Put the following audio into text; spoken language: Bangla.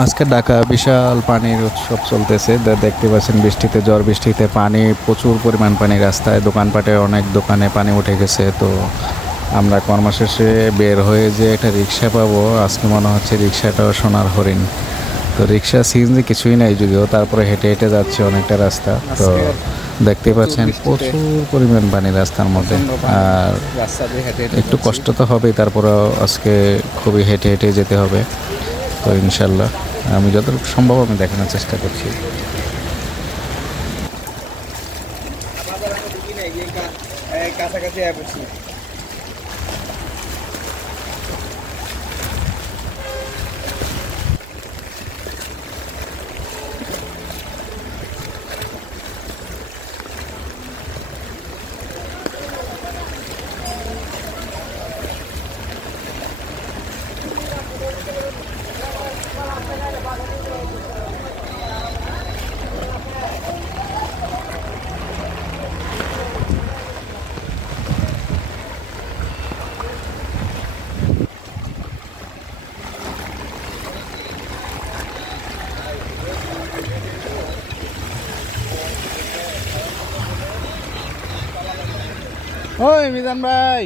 আজকে ঢাকা বিশাল পানির উৎসব চলতেছে। দেখতে পাচ্ছেন বৃষ্টিতে, ঝড় বৃষ্টিতে পানি, প্রচুর পরিমাণ পানি রাস্তায়, দোকানপাটে অনেক দোকানে পানি উঠে গেছে। তো আমরা কর্মশেষে বের হয়ে যে একটা রিক্সা পাবো, আজকে মনে হচ্ছে রিক্সাটাও সোনার হরিণ। তো রিক্সা সিএনজি কিছুই নাই যদিও, তারপরে হেঁটে হেঁটে যাচ্ছে অনেকটা রাস্তা। তো দেখতে পাচ্ছেন প্রচুর পরিমাণ পানি রাস্তার মধ্যে। আর একটু কষ্ট তো হবেই, তারপরেও আজকে খুবই হেঁটে হেঁটে যেতে হবে। তো ইনশাল্লাহ আমি যতটুকু সম্ভব আমি দেখানোর চেষ্টা করছি। কাছাকাছি ওই মিজান ভাই।